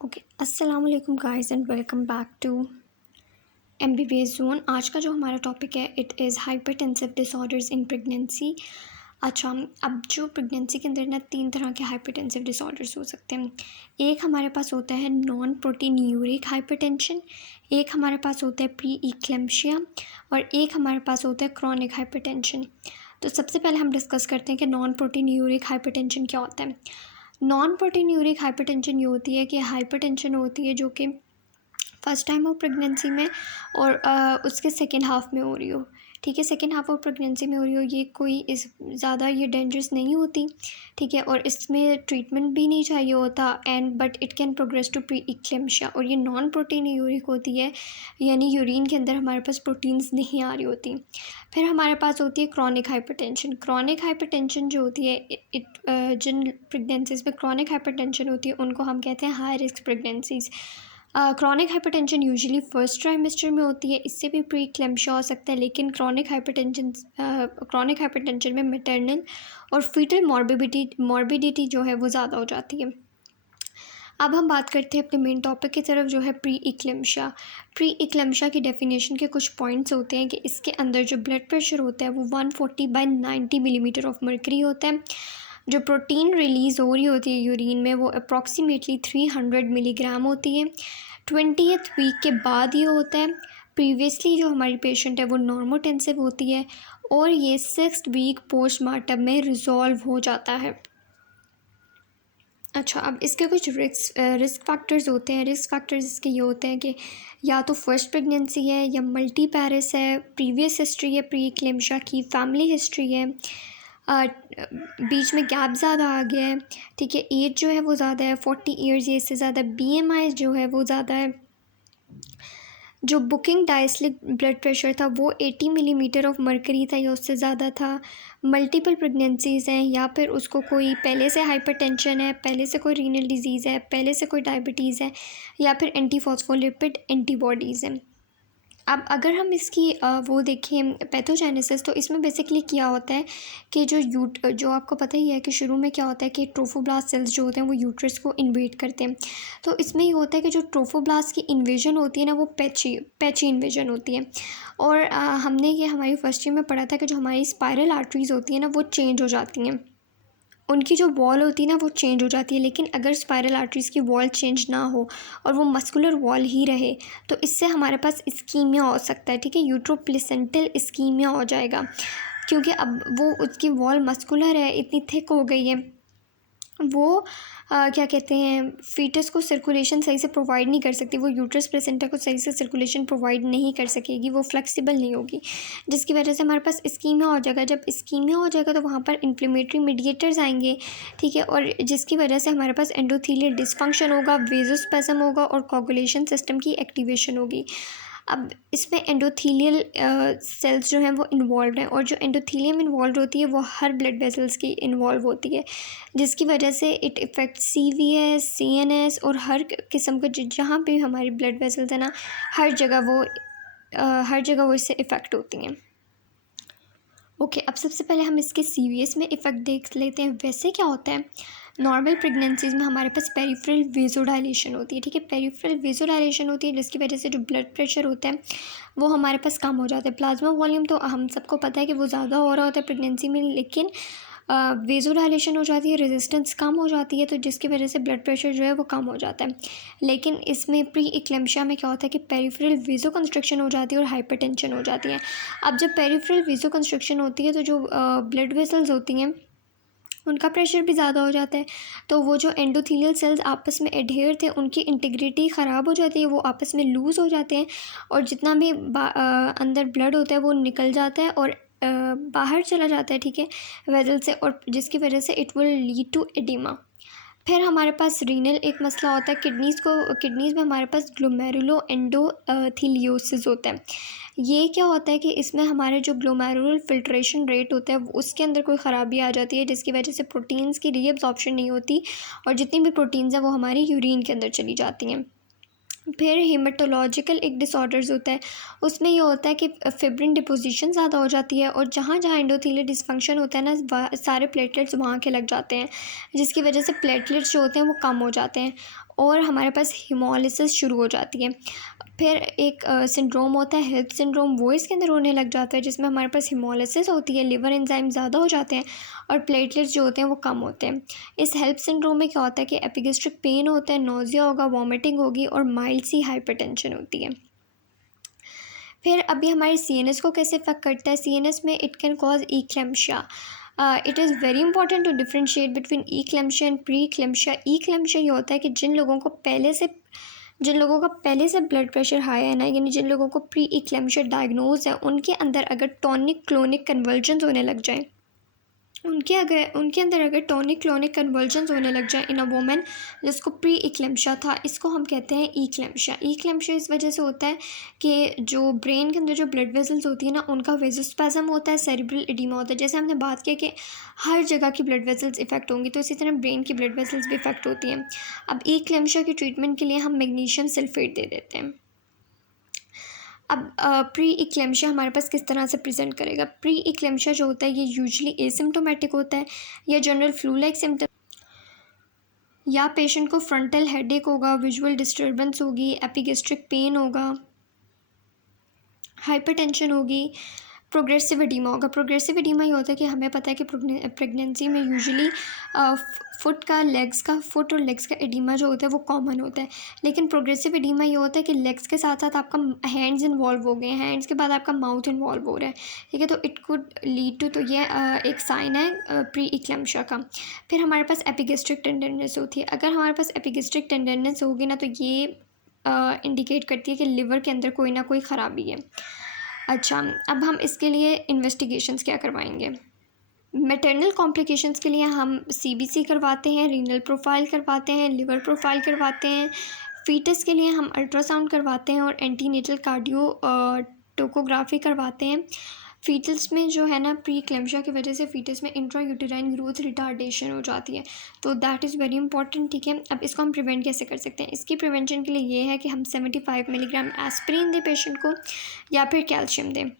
Okay, अस्सलाम वालेकुम guys and welcome back to MBBS zone. आज का जो हमारा टॉपिक है it is hypertensive disorders in pregnancy. अच्छा, अब जो प्रेगनेंसी के अंदर ना 3 तरह के हाइपरटेंसिव डिसऑर्डर्स हो सकते हैं। एक हमारे पास होता है नॉन प्रोटीन्यूरिक हाइपरटेंशन, एक हमारे पास होता है प्री इक्लेम्शिया और एक हमारे पास होता है क्रॉनिक हाइपरटेंशन। तो सबसे पहले हम डिस्कस करते हैं कि नॉन प्रोटीन्यूरिक हाइपरटेंशन क्या होता है। नॉन प्रोटीन्यूरिक हाइपरटेंशन ये होती है कि हाइपरटेंशन होती है जो कि फर्स्ट टाइम हो प्रेगनेंसी में और उसके सेकेंड हाफ में हो रही हो। ठीक है, सेकेंड हाफ ऑफ प्रेगनेंसी में हो रही हो, ये कोई इस ज़्यादा ये डेंजरस नहीं होती। ठीक है, और इसमें ट्रीटमेंट भी नहीं चाहिए होता and but it can progress to pre eclampsia. और ये नॉन प्रोटीन यूरिक होती है, यानी यूरिन के अंदर हमारे पास प्रोटीन्स नहीं आ रही होती। फिर हमारे पास होती है क्रॉनिक हाइपरटेंशन। क्रॉनिक हाइपरटेंशन जो होती है जिन प्रेगनेंसीज में क्रॉनिक हाइपरटेंशन होती है उनको हम कहते हैं high risk pregnancies. Chronic hypertension usually first trimester में होती है, इससे भी प्री क्लैम्शिया हो सकता है, लेकिन क्रॉनिक हाइपरटेंशन में मैटरनल और फीटल मॉर्बिडिटी जो है वो ज़्यादा हो जाती है। अब हम बात करते हैं अपने मेन टॉपिक की तरफ, जो है प्री इक्लेम्शिया। प्री इक्लेम्शिया की डेफिनेशन के कुछ पॉइंट्स होते हैं कि इसके अंदर जो ब्लड प्रेशर होता है वो 140/90 मिलीमीटर ऑफ मर्करी होता है। जो प्रोटीन रिलीज़ हो रही होती है यूरिन में वो अप्रॉक्सीमेटली 300 मिलीग्राम होती है। 20th वीक के बाद ये होता है। प्रीवियसली जो हमारी पेशेंट है वो नॉर्मोटेंसिव होती है और ये 6th वीक पोस्टमार्टम में रिजॉल्व हो जाता है। अच्छा, अब इसके कुछ रिस्क फैक्टर्स होते हैं। रिस्क फैक्टर्स इसके ये होते हैं कि या तो फर्स्ट प्रेगनेंसी है या मल्टी पैरिस है, प्रीवियस हिस्ट्री है प्री इक्लेम्शिया की, फैमिली हिस्ट्री है, बीच में गैप ज़्यादा आ गया है। ठीक है, एज जो है वो ज़्यादा है, 40 ईयर्स या इससे ज़्यादा, BMI जो है वो ज़्यादा है, जो बुकिंग डायस्लिक ब्लड प्रेशर था वो 80 मिलीमीटर ऑफ मर्करी था या उससे ज़्यादा था, मल्टीपल प्रेगनेंसीज़ हैं या फिर उसको कोई पहले से हाइपरटेंशन है, पहले से कोई रीनल डिजीज़ है, पहले से कोई डायबिटीज़ है या फिर एंटीफॉस्फोलिपिड एंटीबॉडीज़ हैं। अब अगर हम इसकी वो देखें पैथोजेनेसिस, तो इसमें बेसिकली क्या होता है कि जो आपको पता ही है कि शुरू में क्या होता है कि ट्रोफोब्लास्ट सेल्स जो होते हैं वो यूट्रस को इन्वेड करते हैं। तो इसमें ये होता है कि जो ट्रोफोब्लास्ट की इन्वेजन होती है ना वो पैची इन्वेजन होती है। और हमने ये हमारी फर्स्ट ईयर में पढ़ा था कि जो हमारी स्पायरल आर्टरीज़ होती हैं ना वो चेंज हो जाती हैं, उनकी जो वॉल होती है ना वो चेंज हो जाती है। लेकिन अगर स्पायरल आर्टरीज़ की वॉल चेंज ना हो और वो मस्कुलर वॉल ही रहे तो इससे हमारे पास इस्कीमिया हो सकता है। ठीक है, यूट्रोप्लेसेंटल इस्कीमिया हो जाएगा, क्योंकि अब वो उसकी वॉल मस्कुलर है, इतनी थिक हो गई है, वो क्या कहते हैं फीटस को सर्कुलेशन सही से प्रोवाइड नहीं कर सकती, वो यूट्रस प्लेसेंटा को सही से सर्कुलेशन प्रोवाइड नहीं कर सकेगी, वो फ्लेक्सिबल नहीं होगी, जिसकी वजह से हमारे पास इस्कीमिया हो जाएगा। जब इस्कीमिया हो जाएगा तो वहाँ पर इन्फ्लेमेटरी मीडिएटर्स आएंगे। ठीक है, और जिसकी वजह से हमारे पास एंडोथीलियल डिस्फंक्शन होगा, वेजोस्पेज़म होगा और कोगुलेशन सिस्टम की एक्टिवेशन होगी। अब इसमें एंडोथीलियल सेल्स जो हैं वो इन्वॉल्व हैं और जो एंडोथीलियम इन्वॉल्व होती है वो हर ब्लड वेसल्स की इन्वॉल्व होती है, जिसकी वजह से इट इफ़ेक्ट CVS, CNS और हर किस्म का जहाँ पे हमारी ब्लड वेसल्स है ना हर जगह वो इससे इफ़ेक्ट होती हैं। ओके, अब सबसे पहले हम इसके CVS में इफ़ेक्ट देख लेते हैं। वैसे क्या होता है, नॉर्मल प्रेगनेंसीज में हमारे पास पेरिफेरल वेजोडाइलेशन होती है। ठीक है, पेरिफेरल वेजोडाइलेशन होती है जिसकी वजह से जो ब्लड प्रेशर होता है वो हमारे पास कम हो जाता है। प्लाज्मा वॉल्यूम तो हम सबको पता है कि वो ज़्यादा हो रहा होता है प्रेगनेंसी में, लेकिन वेजोडाइलेशन हो जाती है, रेजिस्टेंस कम हो जाती है, तो जिसकी वजह से ब्लड प्रेशर जो है वो कम हो जाता है। लेकिन इसमें प्री इक्लेम्शिया में क्या होता है कि पेरिफेरल वेजो कंस्ट्रक्शन हो जाती है और हाइपरटेंशन हो जाती है। अब जब पेरिफेरल वेजो कंस्ट्रक्शन होती है तो जो ब्लड वेसल्स होती हैं उनका प्रेशर भी ज़्यादा हो जाता है, तो वो जो एंडोथीलियल सेल्स आपस में एडहेयर थे उनकी इंटीग्रिटी ख़राब हो जाती है, वो आपस में लूज़ हो जाते हैं और जितना भी अंदर ब्लड होता है वो निकल जाता है और बाहर चला जाता है। ठीक है, वेसल से, और जिसकी वजह से it will lead to oedema. फिर हमारे पास रीनल एक मसला होता है, किडनीज़ में हमारे पास ग्लोमेरुलो एंडोथीलियोसिस होता है। ये क्या होता है कि इसमें हमारे जो ग्लोमेरुलर फिल्ट्रेशन रेट होता है उसके अंदर कोई ख़राबी आ जाती है, जिसकी वजह से प्रोटीन्स की रीअब्जॉर्प्शन नहीं होती और जितनी भी प्रोटीन्स हैं वो हमारी यूरिन के अंदर चली जाती हैं। फिर हेमाटोलॉजिकल एक डिसऑर्डर्स होता है, उसमें ये होता है कि फिब्रिन डिपोजिशन ज़्यादा हो जाती है और जहाँ जहाँ एंडोथीलियल डिसफंक्शन होता है ना सारे प्लेटलेट्स वहाँ के लग जाते हैं, जिसकी वजह से प्लेटलेट्स जो होते हैं वो कम हो जाते हैं और हमारे पास हीमोलिसिस शुरू हो जाती है। फिर एक सिंड्रोम होता है हेल्प सिंड्रोम, वो इसके अंदर होने लग जाता है, जिसमें हमारे पास हीमोलिसिस होती है, लिवर एंजाइम ज़्यादा हो जाते हैं और प्लेटलेट्स जो होते हैं वो कम होते हैं। इस हेल्प सिंड्रोम में क्या होता है कि एपिगेस्ट्रिक पेन होता है, नोज़िया होगा, वॉमिटिंग होगी और माइल्ड सी हाइपरटेंशन होती है। फिर अभी हमारे सीएनएस को कैसे अफेक्ट करता है? सीएनएस में it can cause eclampsia. It is very important to differentiate between eclampsia and pre eclampsia. Eclampsia ये होता है कि जिन लोगों का पहले से ब्लड प्रेशर हाई है ना, यानी जिन लोगों को प्री इक्लेम्शिया डायग्नोज है, उनके अंदर अगर टॉनिक क्लोनिक कन्वर्जन्स होने लग जाए, उनके अंदर अगर टॉनिक क्लोनिक कन्वर्जन्स होने लग जाए इन अ वुमेन जिसको प्री इक्लेम्शिया था, इसको हम कहते हैं ईक्लेम्शिया। ईक्लेम्शिया इस वजह से होता है कि जो ब्रेन के अंदर जो ब्लड वेसल्स होती है ना, उनका वेजोस्पैज्म होता है, सेरिब्रल एडिमा होता है। जैसे हमने बात किया कि हर जगह की ब्लड वेसल्स इफेक्ट होंगी, तो इसी तरह ब्रेन की ब्लड वेसल्स भी इफेक्ट होती हैं। अब ईक्लेम्शिया की ट्रीटमेंट के लिए हम मैग्नीशियम सल्फेट दे देते हैं। अब प्री इक्लेम्शिया हमारे पास किस तरह से प्रेजेंट करेगा? प्री इक्लेम्शिया जो होता है ये यूजुअली एसिम्टोमेटिक होता है, या जनरल फ्लू लाइक सिम्टम, या पेशेंट को फ्रंटल हेडेक होगा, विजुअल डिस्टर्बेंस होगी, एपिगेस्ट्रिक पेन होगा, हाइपरटेंशन होगी, प्रोग्रेसिव एडीमा होगा। प्रोग्रेसिव एडीमा ये होता है कि हमें पता है कि प्रेगनेंसी में यूजुअली फुट और लेग्स का एडीमा जो होता है वो कॉमन होता है, लेकिन प्रोग्रेसिव एडीमा ये होता है कि लेग्स के साथ साथ आपका हैंड्स इन्वॉल्व हो गए हैं, हैंड्स के बाद आपका माउथ इन्वॉल्व हो रहा है, ठीक है, तो इट कुड लीड टू, तो ये एक साइन है प्री इक्लेम्शिया का। फिर हमारे पास एपिगेस्ट्रिक टेंडरनेस होती है। अगर हमारे पास एपिगेस्ट्रिक टेंडरनेस होगी ना, तो ये इंडिकेट करती है कि लिवर के अंदर कोई ना कोई ख़राबी है। अच्छा, अब हम इसके लिए इन्वेस्टिगेशंस क्या करवाएंगे? मैटरनल कॉम्प्लिकेशंस के लिए हम सीबीसी करवाते हैं, रीनल प्रोफाइल करवाते हैं, लिवर प्रोफाइल करवाते हैं। फीटस के लिए हम अल्ट्रासाउंड करवाते हैं और एंटीनेटल कार्डियो टोकोग्राफी करवाते हैं। फीटल्स में जो है ना, प्री इक्लेम्शिया की वजह से फीटस में इंट्रा यूटेराइन ग्रोथ रिटार्डेशन हो जाती है, तो दैट इज़ वेरी इंपॉर्टेंट, ठीक है। अब इसको हम प्रिवेंट कैसे कर सकते हैं? इसकी प्रिवेंशन के लिए ये है कि हम 75 मिलीग्राम एस्पिरिन दें पेशेंट को, या फिर कैल्शियम दें।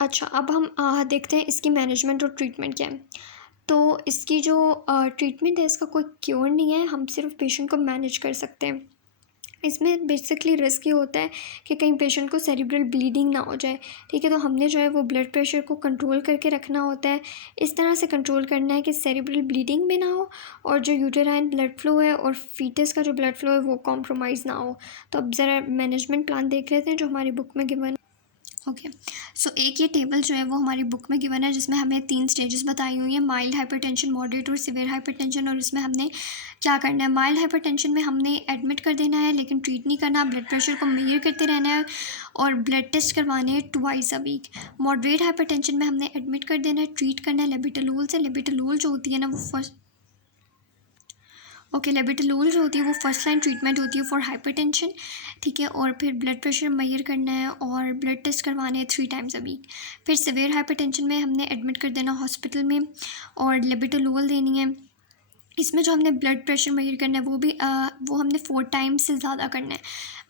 अच्छा, अब हम देखते हैं इसकी मैनेजमेंट और ट्रीटमेंट क्या है। तो इसकी जो ट्रीटमेंट है, इसका कोई क्योर नहीं है, हम सिर्फ पेशेंट को मैनेज कर सकते हैं। इसमें बेसिकली रिस्क ये होता है कि कहीं पेशेंट को सेरिब्रल ब्लीडिंग ना हो जाए, ठीक है, तो हमने जो है वो ब्लड प्रेशर को कंट्रोल करके रखना होता है। इस तरह से कंट्रोल करना है कि सेरिब्रल ब्लीडिंग भी ना हो, और जो यूटेराइन ब्लड फ्लो है और फीटस का जो ब्लड फ्लो है वो कॉम्प्रोमाइज़ ना हो। तो अब ज़रा मैनेजमेंट प्लान देख लेते हैं जो हमारी बुक में गिवन। ओके, सो एक ये टेबल जो है वो हमारी बुक में गिवन है, जिसमें हमें 3 स्टेजेस बताई हुई हैं, माइल्ड हाइपरटेंशन, मॉडरेट और सिवियर हाइपरटेंशन। और इसमें हमने क्या करना है? माइल्ड हाइपरटेंशन में हमने एडमिट कर देना है, लेकिन ट्रीट नहीं करना, ब्लड प्रेशर को मेजर करते रहना है और ब्लड टेस्ट करवाने हैं twice a week. Moderate hypertension में हमने एडमिट कर देना है, ट्रीट करना है लेबेटालोल से। लेबेटालोल जो होती है ना वो लेबेटालोल जो होती है वो फर्स्ट लाइन ट्रीटमेंट होती है फॉर हाइपरटेंशन, ठीक है। और फिर ब्लड प्रेशर मेजर करना है और ब्लड टेस्ट करवाने हैं 3 टाइम्स अ वीक। फिर सिवियर हाइपरटेंशन में हमने एडमिट कर देना हॉस्पिटल में और लेबेटालोल देनी है। इसमें जो हमने ब्लड प्रेशर मेजर करना है वो हमने 4 टाइम्स से ज़्यादा करना है।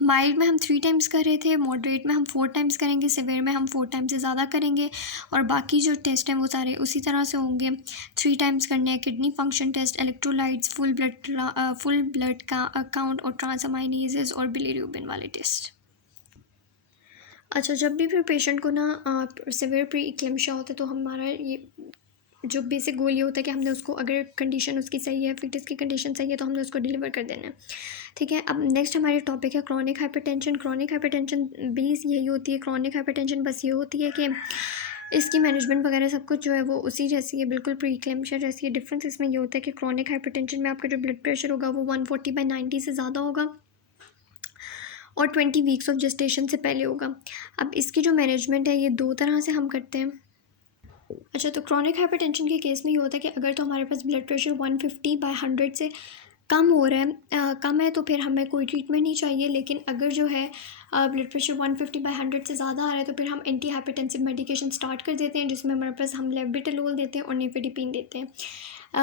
माइल्ड में हम 3 टाइम्स कर रहे थे, मॉडरेट में हम 4 टाइम्स करेंगे, सिवियर में हम 4 टाइम्स से ज़्यादा करेंगे, और बाकी जो टेस्ट हैं वो सारे उसी तरह से होंगे। 3 टाइम्स करने हैं kidney function test, electrolytes, full blood का काउंट और ट्रांसअमाइनेजेस और बिलीरुबिन वाले टेस्ट। अच्छा, जब भी फिर पेशेंट को ना सिवियर प्री इक्लेम्शिया होता है, तो हमारा ये जो बेसिक गोल ये होता है कि हमने उसको, अगर कंडीशन उसकी सही है, फिटनेस की कंडीशन सही है, तो हमने उसको डिलीवर कर देना है, ठीक है। अब नेक्स्ट हमारी टॉपिक है क्रॉनिक हाइपरटेंशन। क्रॉनिक हाइपरटेंशन भी यही होती है। क्रॉनिक हाइपरटेंशन बस ये होती है कि इसकी मैनेजमेंट वगैरह सब कुछ जो है वो उसी जैसी है, बिल्कुल प्री इक्लेम्शिया जैसी है। डिफरेंस इसमें ये होता है कि क्रॉनिक हाइपरटेंशन में आपका जो ब्लड प्रेशर होगा वो 140/90 से ज़्यादा होगा और 20 वीक्स ऑफ जेस्टेशन से पहले होगा। अब इसकी जो मैनेजमेंट है ये 2 तरह से हम करते हैं। अच्छा, तो क्रॉनिक हाइपरटेंशन के केस में ये होता है कि अगर तो हमारे पास ब्लड प्रेशर 150/100 से कम हो रहा है, कम है, तो फिर हमें कोई ट्रीटमेंट नहीं चाहिए। लेकिन अगर जो है ब्लड प्रेशर 150/100 से ज़्यादा आ रहा है, तो फिर हम एंटी हाइपरटेंसिव मेडिकेशन स्टार्ट कर देते हैं, जिसमें हमारे पास हम लेबेटालोल देते हैं और निफेडिपिन देते हैं।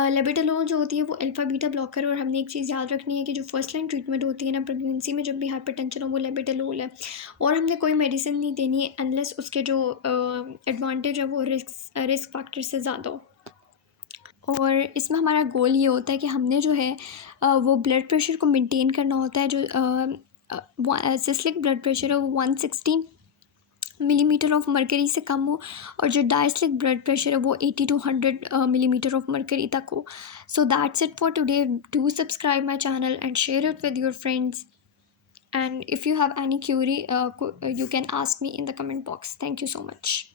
लेबेटालोल जो होती है वो अल्फा बीटा ब्लॉकर, और हमने एक चीज़ याद रखनी है कि जो फर्स्ट लाइन ट्रीटमेंट होती है ना प्रेगनेंसी में, जब भी हाइपरटेंशन हो, वो लेबेटालोल है, और हमने कोई मेडिसिन नहीं देनी है अनलेस उसके जो एडवांटेज है वो रिस्क फैक्टर से ज़्यादा हो। और इसमें हमारा गोल ये होता है कि हमने जो है वो ब्लड प्रेशर को मेंटेन करना होता है। जो सिस्लिक ब्लड प्रेशर है वो 160 मिलीमीटर ऑफ मरकरी से कम हो, और जो डायस्लिक ब्लड प्रेशर है वो 80 to 100 मिलीमीटर ऑफ मरकरी तक हो। So that's it for today. Do subscribe my channel and share it with your friends, and if you have any query, you can ask me in the comment box. Thank you so much.